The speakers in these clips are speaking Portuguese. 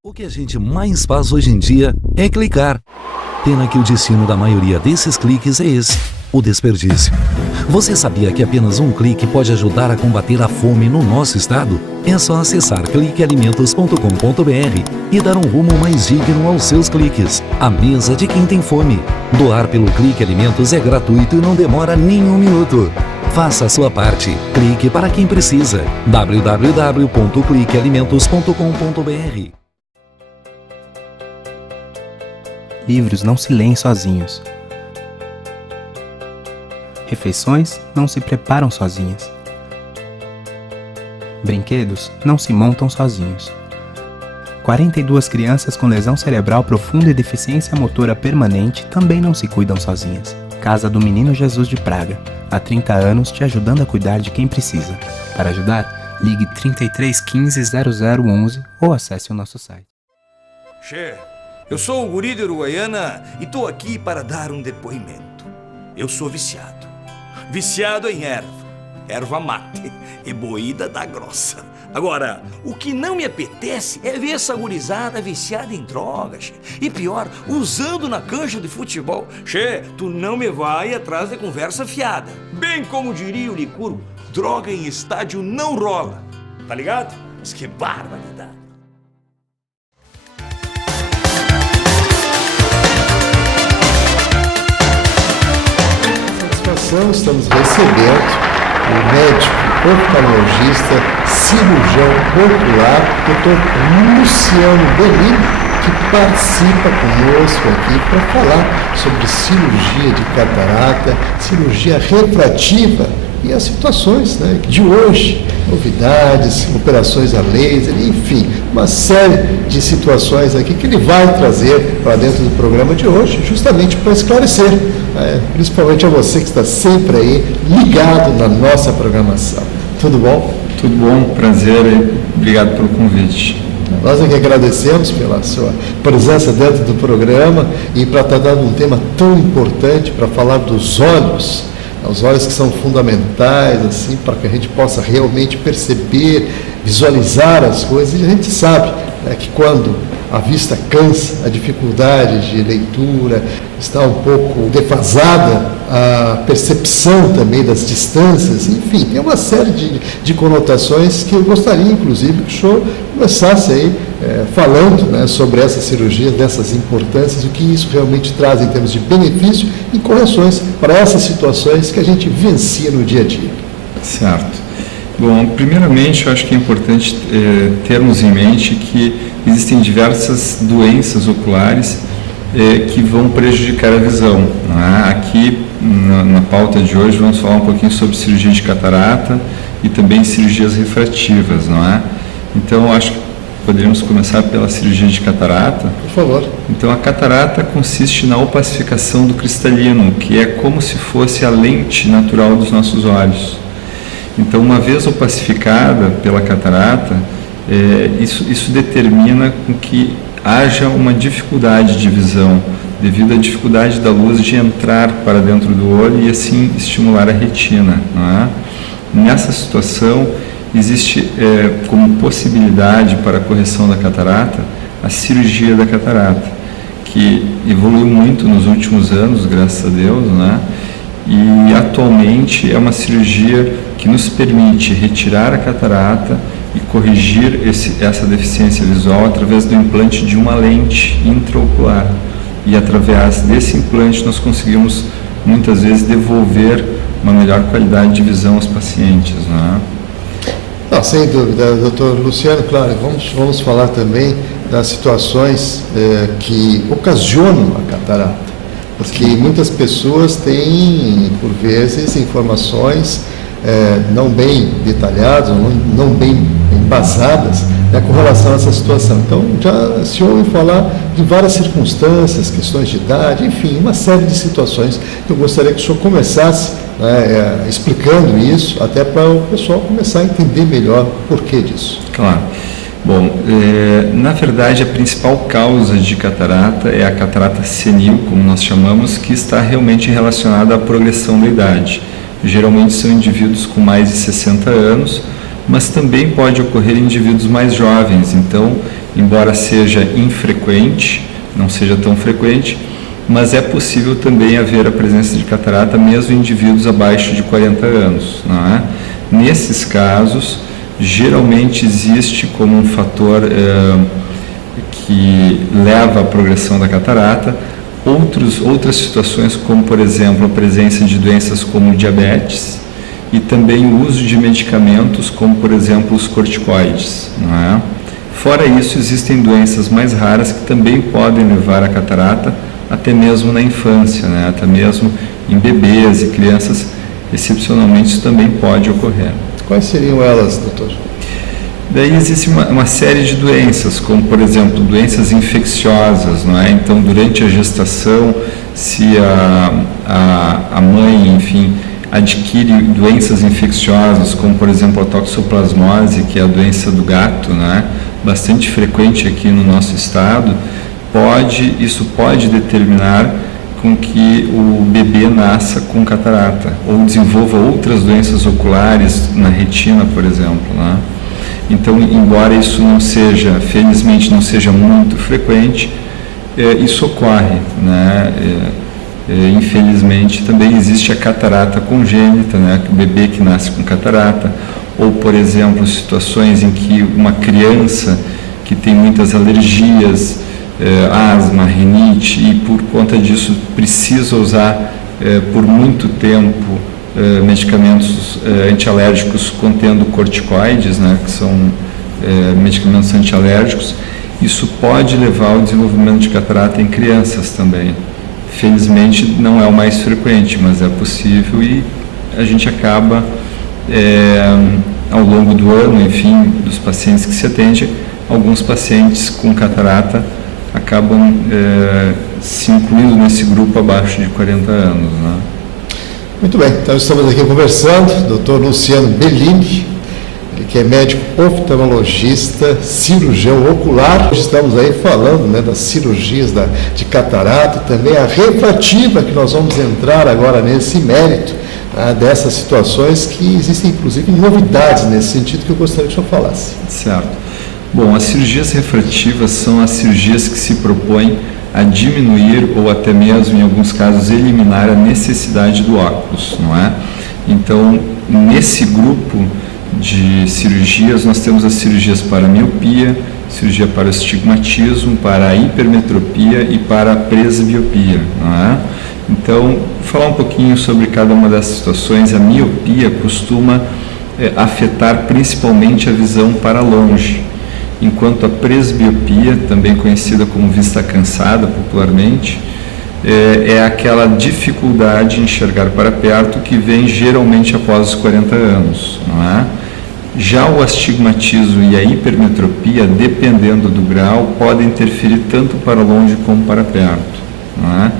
O que a gente mais faz hoje em dia é clicar. Pena que o destino da maioria desses cliques é esse, o desperdício. Você sabia que apenas um clique pode ajudar a combater a fome no nosso estado? É só acessar cliquealimentos.com.br e dar um rumo mais digno aos seus cliques. A mesa de quem tem fome. Doar pelo Clique Alimentos é gratuito e não demora nem um minuto. Faça a sua parte. Clique para quem precisa. www.cliquealimentos.com.br. Livros não se leem sozinhos. Refeições não se preparam sozinhas. Brinquedos não se montam sozinhos. 42 crianças com lesão cerebral profunda e deficiência motora permanente também não se cuidam sozinhas. Casa do Menino Jesus de Praga. Há 30 anos te ajudando a cuidar de quem precisa. Para ajudar, ligue 33 15 0011 ou acesse o nosso site. Che, eu sou o guri de Uruguaiana e tô aqui para dar um depoimento. Eu sou viciado. Viciado em erva mate e moída da grossa. Agora, o que não me apetece é ver essa gurizada viciada em drogas, che. E pior, usando na cancha de futebol. Che, tu não me vai atrás de conversa fiada. Bem como diria o Licurgo, droga em estádio não rola. Tá ligado? Mas que barbaridade. Estamos recebendo o médico oftalmologista, cirurgião ocular, Dr. Luciano Bellini, que participa conosco aqui para falar sobre cirurgia de catarata, cirurgia refrativa e as situações, né, de hoje, novidades, operações a laser, enfim, uma série de situações aqui que ele vai trazer para dentro do programa de hoje, justamente para esclarecer, principalmente a você que está sempre aí ligado na nossa programação. Tudo bom? Tudo bom, prazer e obrigado pelo convite. Nós é que agradecemos pela sua presença dentro do programa e para tratar de um tema tão importante, para falar dos olhos. Os olhos que são fundamentais, assim, para que a gente possa realmente perceber, visualizar as coisas. E a gente sabe, né, que quando a vista cansa, a dificuldade de leitura está um pouco defasada, a percepção também das distâncias, enfim, tem uma série de conotações que eu gostaria, inclusive, que o senhor começasse aí falando, né, sobre essas cirurgias, dessas importâncias, o que isso realmente traz em termos de benefício e correções para essas situações que a gente vivencia no dia a dia. Certo. Bom, primeiramente, eu acho que é importante termos em mente que existem diversas doenças oculares que vão prejudicar a visão. Né? Aqui, na pauta de hoje, vamos falar um pouquinho sobre cirurgia de catarata e também cirurgias refrativas. Não é? Então, acho que poderíamos começar pela cirurgia de catarata. Por favor. Então, a catarata consiste na opacificação do cristalino, que é como se fosse a lente natural dos nossos olhos. Então, uma vez opacificada pela catarata, isso determina com que haja uma dificuldade de visão, devido à dificuldade da luz de entrar para dentro do olho e assim estimular a retina. Não é? Nessa situação, existe como possibilidade para a correção da catarata a cirurgia da catarata, que evoluiu muito nos últimos anos, graças a Deus, né? E atualmente é uma cirurgia que nos permite retirar a catarata e corrigir essa deficiência visual através do implante de uma lente intraocular. E através desse implante nós conseguimos muitas vezes devolver uma melhor qualidade de visão aos pacientes, não é? Não, sem dúvida, doutor Luciano, claro, vamos falar também das situações que ocasionam a catarata, porque muitas pessoas têm, por vezes, informações não bem detalhadas, não bem embasadas, né, com relação a essa situação. Então, já se ouve falar de várias circunstâncias, questões de idade, enfim, uma série de situações que eu gostaria que o senhor começasse explicando isso, até para o pessoal começar a entender melhor o porquê disso. Claro. Bom, na verdade, a principal causa de catarata é a catarata senil, como nós chamamos, que está realmente relacionada à progressão da idade. Geralmente são indivíduos com mais de 60 anos, mas também pode ocorrer em indivíduos mais jovens. Então, embora seja infrequente, não seja tão frequente, mas é possível também haver a presença de catarata mesmo em indivíduos abaixo de 40 anos, não é? Nesses casos, geralmente existe como um fator que leva à progressão da catarata outras situações, como por exemplo a presença de doenças como diabetes e também o uso de medicamentos como por exemplo os corticoides, não é? Fora isso, existem doenças mais raras que também podem levar à catarata, até mesmo na infância, né? Até mesmo em bebês e crianças, excepcionalmente isso também pode ocorrer. Quais seriam elas, doutor? Daí existe uma série de doenças, como por exemplo doenças infecciosas, não é? Então, durante a gestação, se a mãe, enfim, adquire doenças infecciosas, como por exemplo a toxoplasmose, que é a doença do gato, não é? Bastante frequente aqui no nosso estado, isso pode determinar com que o bebê nasça com catarata ou desenvolva outras doenças oculares na retina, por exemplo, né? Então, embora isso não seja, felizmente não seja muito frequente, isso ocorre, né? Infelizmente também existe a catarata congênita, né? O bebê que nasce com catarata, ou por exemplo situações em que uma criança que tem muitas alergias, asma, rinite, e por conta disso precisa usar por muito tempo medicamentos antialérgicos contendo corticoides, né, que são medicamentos antialérgicos, isso pode levar ao desenvolvimento de catarata em crianças também. Felizmente não é o mais frequente, mas é possível e a gente acaba, ao longo do ano, enfim, dos pacientes que se atende, alguns pacientes com catarata acabam se incluindo nesse grupo abaixo de 40 anos, né? Muito bem, então estamos aqui conversando, doutor Luciano Bellini, que é médico oftalmologista, cirurgião ocular. Hoje estamos aí falando, né, das cirurgias de catarata, também a refrativa, que nós vamos entrar agora nesse mérito, dessas situações que existem, inclusive, novidades nesse sentido que eu gostaria que o senhor falasse. Certo. Bom, as cirurgias refrativas são as cirurgias que se propõem a diminuir ou até mesmo, em alguns casos, eliminar a necessidade do óculos, não é? Então, nesse grupo de cirurgias, nós temos as cirurgias para a miopia, cirurgia para o astigmatismo, para a hipermetropia e para a presbiopia, não é? Então, vou falar um pouquinho sobre cada uma dessas situações. A miopia costuma afetar principalmente a visão para longe, enquanto a presbiopia, também conhecida como vista cansada popularmente, é aquela dificuldade em enxergar para perto que vem geralmente após os 40 anos, não é? Já o astigmatismo e a hipermetropia, dependendo do grau, podem interferir tanto para longe como para perto, não é?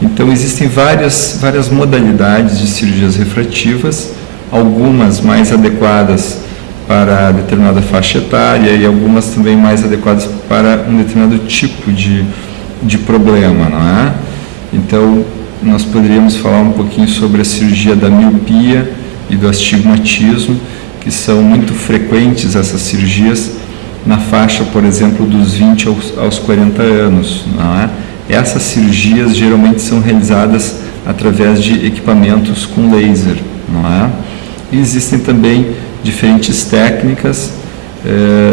Então existem várias modalidades de cirurgias refrativas, algumas mais adequadas para determinada faixa etária e algumas também mais adequadas para um determinado tipo de problema, não é? Então, nós poderíamos falar um pouquinho sobre a cirurgia da miopia e do astigmatismo, que são muito frequentes essas cirurgias na faixa, por exemplo, dos 20 aos 40 anos, não é? Essas cirurgias geralmente são realizadas através de equipamentos com laser, não é? E existem também diferentes técnicas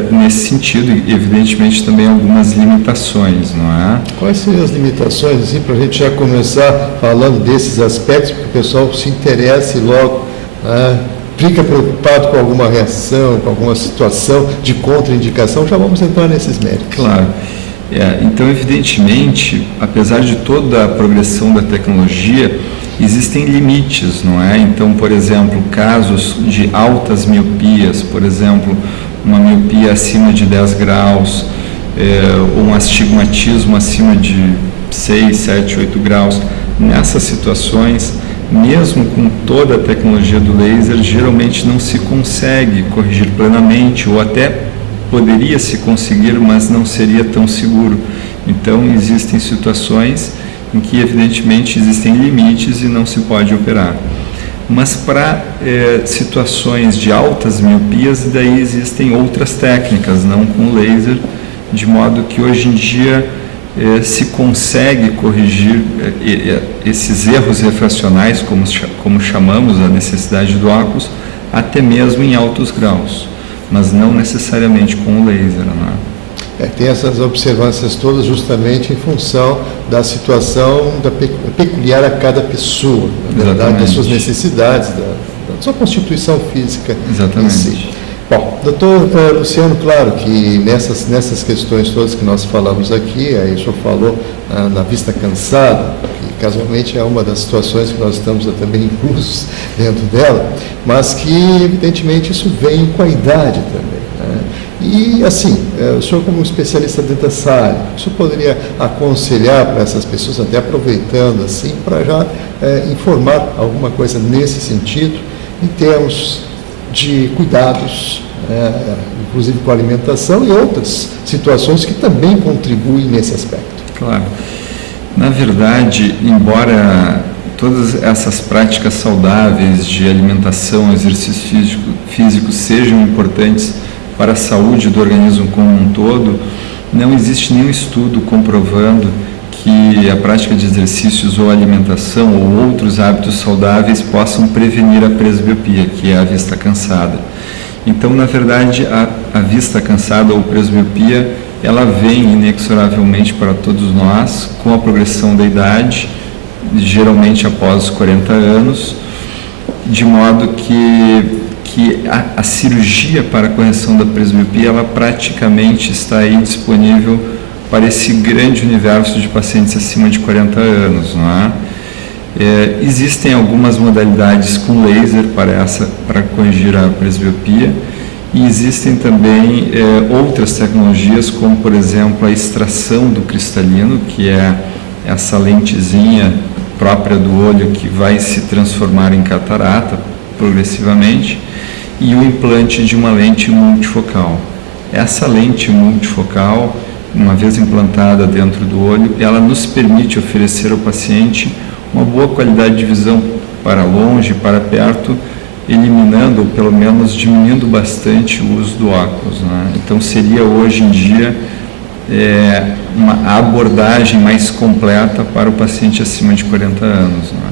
nesse sentido, e evidentemente também algumas limitações, não é? Quais seriam as limitações, assim, para a gente já começar falando desses aspectos, porque o pessoal se interessa e logo fica preocupado com alguma reação, com alguma situação de contraindicação, já vamos entrar nesses méritos. Claro. Então, evidentemente, apesar de toda a progressão da tecnologia, existem limites, não é? Então, por exemplo, casos de altas miopias, por exemplo, uma miopia acima de 10 graus, ou um astigmatismo acima de 6, 7, 8 graus, nessas situações, mesmo com toda a tecnologia do laser, geralmente não se consegue corrigir plenamente, ou até poderia se conseguir, mas não seria tão seguro. Então, existem situações em que, evidentemente, existem limites e não se pode operar. Mas para situações de altas miopias, daí existem outras técnicas, não com laser, de modo que hoje em dia se consegue corrigir esses erros refracionais, como chamamos a necessidade do óculos, até mesmo em altos graus, mas não necessariamente com o laser, não é? Tem essas observâncias todas justamente em função da situação peculiar a cada pessoa, na verdade, das suas necessidades, da sua constituição física. Exatamente. Em si. Bom, doutor Luciano, claro que nessas questões todas que nós falamos aqui, aí o senhor falou na vista cansada, que casualmente é uma das situações que nós estamos também inclusos dentro dela, mas que evidentemente isso vem com a idade também, né? E, assim, o senhor como especialista dentro dessa área, o senhor poderia aconselhar para essas pessoas, até aproveitando, assim, para já informar alguma coisa nesse sentido, em termos de cuidados, inclusive com a alimentação e outras situações que também contribuem nesse aspecto? Claro. Na verdade, embora todas essas práticas saudáveis de alimentação, exercício físico sejam importantes para a saúde do organismo como um todo, não existe nenhum estudo comprovando que a prática de exercícios ou alimentação ou outros hábitos saudáveis possam prevenir a presbiopia, que é a vista cansada. Então, na verdade, a vista cansada ou presbiopia, ela vem inexoravelmente para todos nós com a progressão da idade, geralmente após os 40 anos, de modo que a cirurgia para a correção da presbiopia, ela praticamente está aí disponível para esse grande universo de pacientes acima de 40 anos, não é? Existem algumas modalidades com laser para corrigir a presbiopia, e existem também outras tecnologias, como por exemplo a extração do cristalino, que é essa lentezinha própria do olho que vai se transformar em catarata progressivamente, e o implante de uma lente multifocal. Essa lente multifocal, uma vez implantada dentro do olho, ela nos permite oferecer ao paciente uma boa qualidade de visão para longe, para perto, eliminando ou pelo menos diminuindo bastante o uso do óculos, né? Então seria hoje em dia uma abordagem mais completa para o paciente acima de 40 anos, né?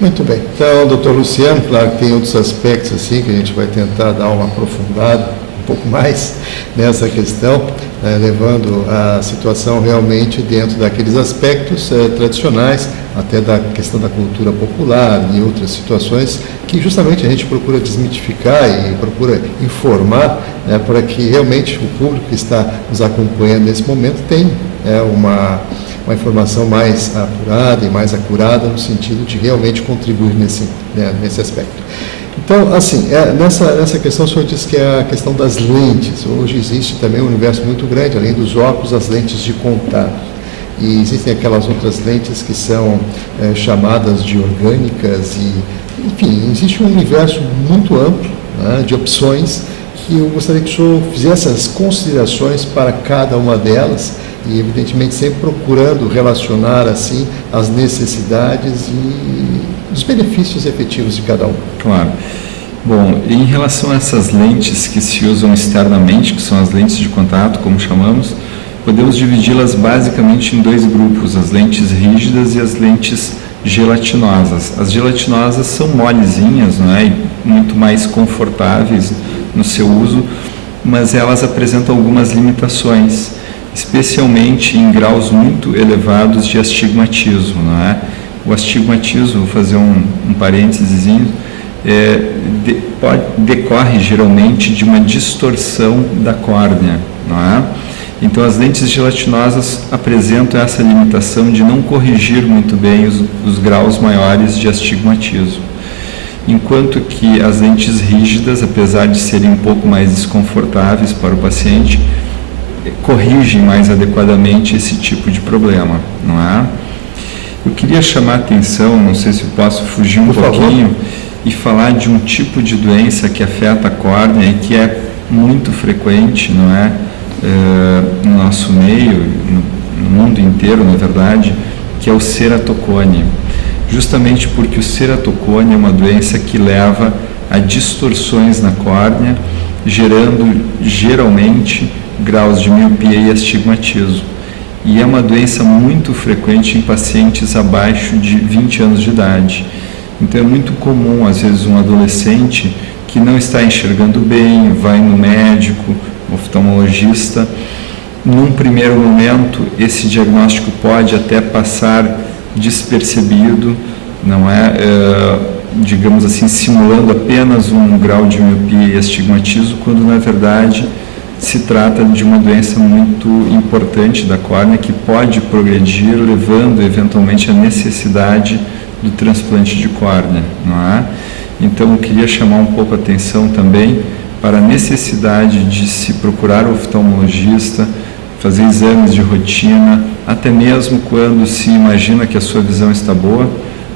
Muito bem. Então, doutor Luciano, claro que tem outros aspectos assim que a gente vai tentar dar uma aprofundada um pouco mais nessa questão, levando a situação realmente dentro daqueles aspectos tradicionais, até da questão da cultura popular e outras situações que justamente a gente procura desmitificar e procura informar, para que realmente o público que está nos acompanhando nesse momento tenha uma informação mais apurada e mais acurada no sentido de realmente contribuir nesse aspecto. Então, assim, nessa questão, o senhor disse que é a questão das lentes. Hoje existe também um universo muito grande, além dos óculos, as lentes de contato. E existem aquelas outras lentes que são chamadas de orgânicas e, enfim, existe um universo muito amplo, né, de opções que eu gostaria que o senhor fizesse as considerações para cada uma delas e, evidentemente, sempre procurando relacionar, assim, as necessidades e os benefícios efetivos de cada um. Claro. Bom, em relação a essas lentes que se usam externamente, que são as lentes de contato, como chamamos, podemos dividi-las basicamente em dois grupos, as lentes rígidas e as lentes gelatinosas. As gelatinosas são molezinhas, não é? E muito mais confortáveis no seu uso, mas elas apresentam algumas limitações, especialmente em graus muito elevados de astigmatismo, não é? O astigmatismo, vou fazer um parênteses, decorre geralmente de uma distorção da córnea, não é? Então as lentes gelatinosas apresentam essa limitação de não corrigir muito bem os graus maiores de astigmatismo, enquanto que as lentes rígidas, apesar de serem um pouco mais desconfortáveis para o paciente, corrigem mais adequadamente esse tipo de problema, não é? Eu queria chamar a atenção, não sei se eu posso fugir um pouquinho, e falar de um tipo de doença que afeta a córnea e que é muito frequente, não é? No nosso meio, no mundo inteiro, na verdade, que é o ceratocone. Justamente porque o ceratocone é uma doença que leva a distorções na córnea, gerando geralmente graus de miopia e astigmatismo. E é uma doença muito frequente em pacientes abaixo de 20 anos de idade. Então é muito comum, às vezes, um adolescente que não está enxergando bem, vai no médico, oftalmologista. Num primeiro momento, esse diagnóstico pode até passar despercebido, não é, digamos assim, simulando apenas um grau de miopia e astigmatismo, quando na verdade se trata de uma doença muito importante da córnea que pode progredir, levando eventualmente à necessidade do transplante de córnea, não é? Então eu queria chamar um pouco a atenção também para a necessidade de se procurar o oftalmologista, fazer exames de rotina, até mesmo quando se imagina que a sua visão está boa,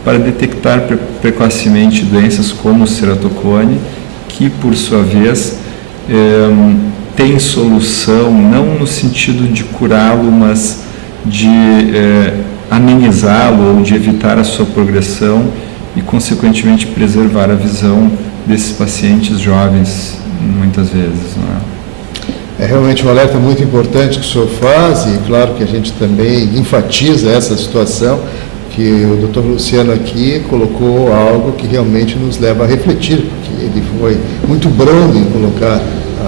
para detectar precocemente doenças como o ceratocone, que por sua vez tem solução, não no sentido de curá-lo, mas de amenizá-lo ou de evitar a sua progressão e, consequentemente, preservar a visão desses pacientes jovens, muitas vezes, não é? É realmente um alerta muito importante que o senhor faz e, claro, que a gente também enfatiza essa situação, que o Dr. Luciano aqui colocou algo que realmente nos leva a refletir, porque ele foi muito brando em colocar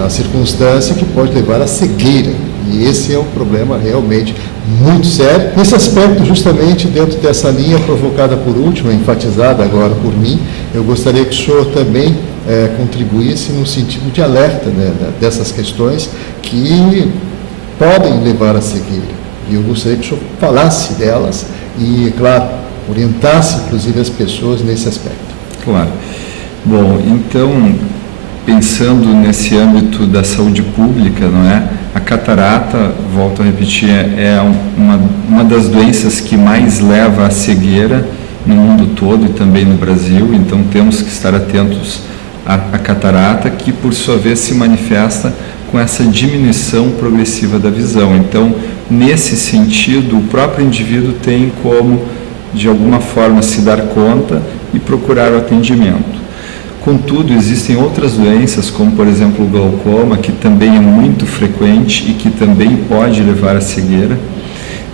a circunstância que pode levar à cegueira. E esse é um problema realmente muito sério. Nesse aspecto, justamente dentro dessa linha provocada por último, enfatizada agora por mim, eu gostaria que o senhor também contribuísse no sentido de alerta, né, dessas questões que podem levar à cegueira. E eu gostaria que o senhor falasse delas e, claro, orientasse inclusive as pessoas nesse aspecto. Claro. Bom, então, pensando nesse âmbito da saúde pública, não é? A catarata, volto a repetir, é uma das doenças que mais leva à cegueira no mundo todo e também no Brasil, então temos que estar atentos à catarata, que por sua vez se manifesta com essa diminuição progressiva da visão. Então, nesse sentido, o próprio indivíduo tem como, de alguma forma, se dar conta e procurar o atendimento. Contudo, existem outras doenças, como por exemplo o glaucoma, que também é muito frequente e que também pode levar à cegueira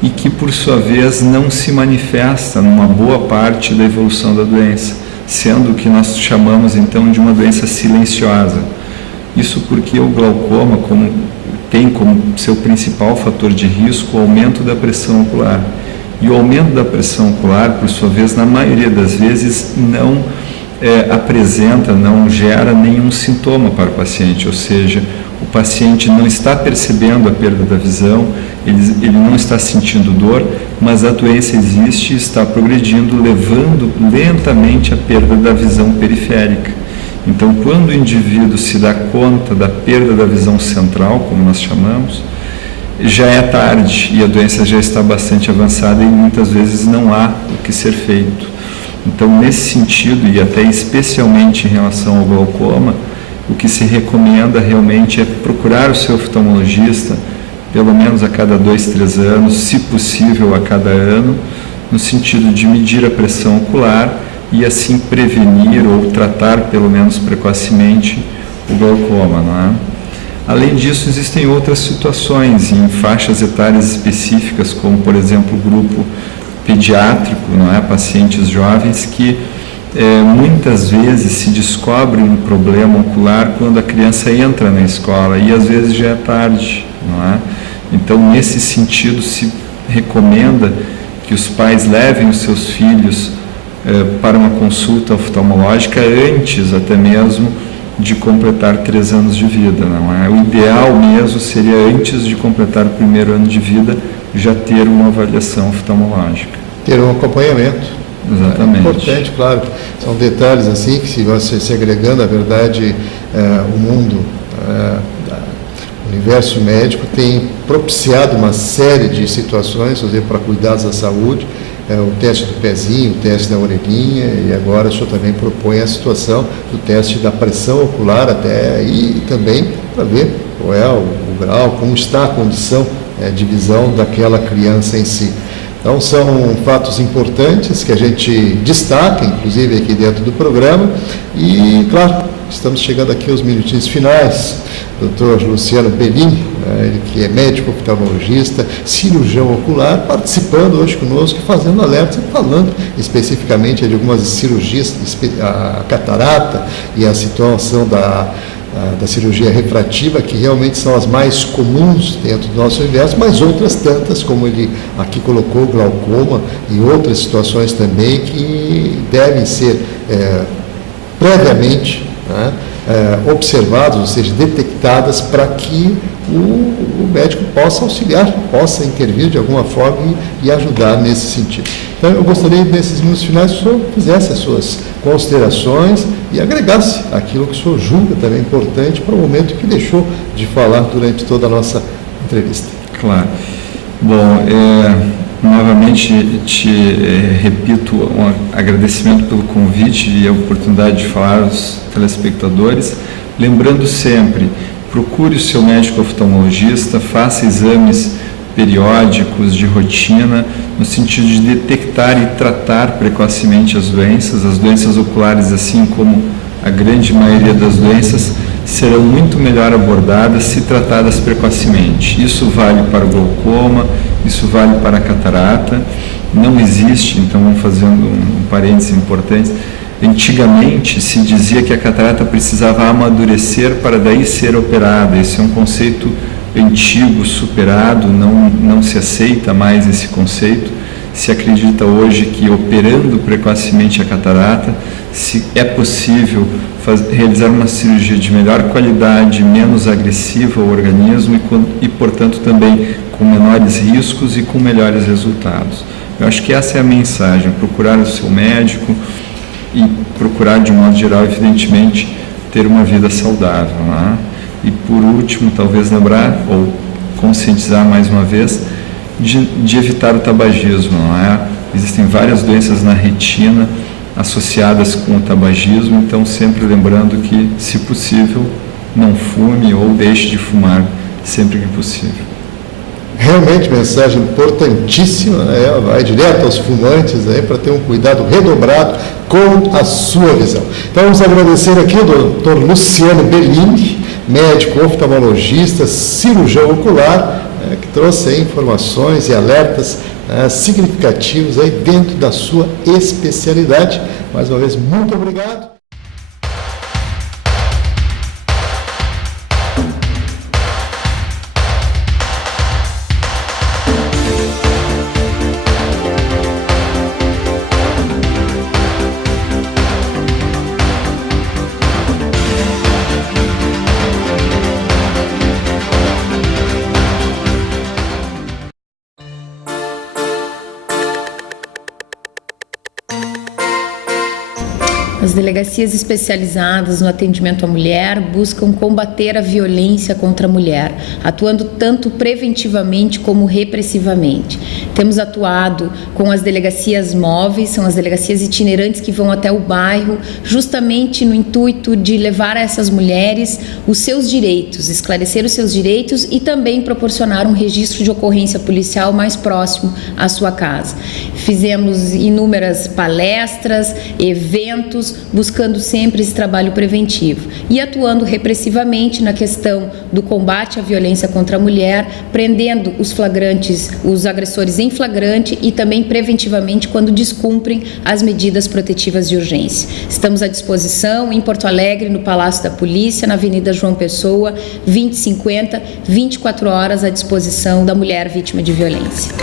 e que, por sua vez, não se manifesta numa boa parte da evolução da doença, sendo o que nós chamamos então de uma doença silenciosa. Isso porque o glaucoma tem como seu principal fator de risco o aumento da pressão ocular. E o aumento da pressão ocular, por sua vez, na maioria das vezes, não apresenta, não gera nenhum sintoma para o paciente, ou seja, o paciente não está percebendo a perda da visão, ele não está sentindo dor, mas a doença existe e está progredindo, levando lentamente à perda da visão periférica. Então, quando o indivíduo se dá conta da perda da visão central, como nós chamamos, já é tarde e a doença já está bastante avançada e muitas vezes não há o que ser feito. Então, nesse sentido, e até especialmente em relação ao glaucoma, o que se recomenda realmente é procurar o seu oftalmologista pelo menos a cada 2, 3 anos, se possível a cada ano, no sentido de medir a pressão ocular e assim prevenir ou tratar pelo menos precocemente o glaucoma, não é? Além disso, existem outras situações em faixas etárias específicas, como por exemplo o grupo pediátrico, não é? Pacientes jovens que muitas vezes se descobre um problema ocular quando a criança entra na escola e às vezes já é tarde, não é? Então, nesse sentido, se recomenda que os pais levem os seus filhos para uma consulta oftalmológica antes até mesmo de completar 3 anos de vida, não é? O ideal mesmo seria, antes de completar o 1º ano de vida, já ter uma avaliação oftalmológica. Ter um acompanhamento. Exatamente. É importante, claro. São detalhes assim que, se você se agregando, na verdade, o mundo, o universo médico tem propiciado uma série de situações, por exemplo, para cuidados da saúde, o teste do pezinho, o teste da orelhinha, e agora o senhor também propõe a situação do teste da pressão ocular até, e também para ver qual é o grau, como está a condição de visão daquela criança em si. Então, são fatos importantes que a gente destaca, inclusive aqui dentro do programa, e, claro, estamos chegando aqui aos minutinhos finais. Dr. Luciano Bellini, ele que é médico oftalmologista, cirurgião ocular, participando hoje conosco, fazendo alertas e falando especificamente de algumas cirurgias, a catarata e a situação da cirurgia refrativa, que realmente são as mais comuns dentro do nosso universo, mas outras tantas, como ele aqui colocou, glaucoma e outras situações também que devem ser previamente observadas, ou seja, detectadas, para que o médico possa auxiliar, possa intervir de alguma forma e ajudar nesse sentido. Então, eu gostaria, nesses minutos finais, que o senhor fizesse as suas considerações e agregasse aquilo que o senhor julga também importante para o momento que deixou de falar durante toda a nossa entrevista. Claro. Bom, novamente te repito um agradecimento pelo convite e a oportunidade de falar aos telespectadores, lembrando sempre, procure o seu médico oftalmologista, faça exames periódicos de rotina, no sentido de detectar e tratar precocemente as doenças oculares, assim como a grande maioria das doenças, serão muito melhor abordadas se tratadas precocemente. Isso vale para o glaucoma, isso vale para a catarata. Não existe, então, fazendo um parênteses importante, antigamente se dizia que a catarata precisava amadurecer para daí ser operada. Esse é um conceito antigo, superado, não se aceita mais esse conceito. Se acredita hoje que, operando precocemente a catarata, se é possível realizar uma cirurgia de melhor qualidade, menos agressiva ao organismo e, portanto, também com menores riscos e com melhores resultados. Eu acho que essa é a mensagem: procurar o seu médico e procurar, de um modo geral, evidentemente, ter uma vida saudável, não é? E, por último, talvez lembrar ou conscientizar mais uma vez de evitar o tabagismo, não é? Existem várias doenças na retina associadas com o tabagismo, então sempre lembrando que, se possível, não fume ou deixe de fumar sempre que possível. Realmente, mensagem importantíssima, né? Vai direto aos fumantes aí, para ter um cuidado redobrado com a sua visão. Então, vamos agradecer aqui ao Dr. Luciano Bellini, médico oftalmologista, cirurgião ocular, que trouxe aí informações e alertas significativos aí dentro da sua especialidade. Mais uma vez, muito obrigado. As delegacias especializadas no atendimento à mulher buscam combater a violência contra a mulher, atuando tanto preventivamente como repressivamente. Temos atuado com as delegacias móveis, são as delegacias itinerantes que vão até o bairro, justamente no intuito de levar a essas mulheres os seus direitos, esclarecer os seus direitos e também proporcionar um registro de ocorrência policial mais próximo à sua casa. Fizemos inúmeras palestras, eventos, ativos, buscando sempre esse trabalho preventivo e atuando repressivamente na questão do combate à violência contra a mulher, prendendo os flagrantes, os agressores em flagrante e também preventivamente quando descumprem as medidas protetivas de urgência. Estamos à disposição em Porto Alegre, no Palácio da Polícia, na Avenida João Pessoa, 2050, 24 horas à disposição da mulher vítima de violência.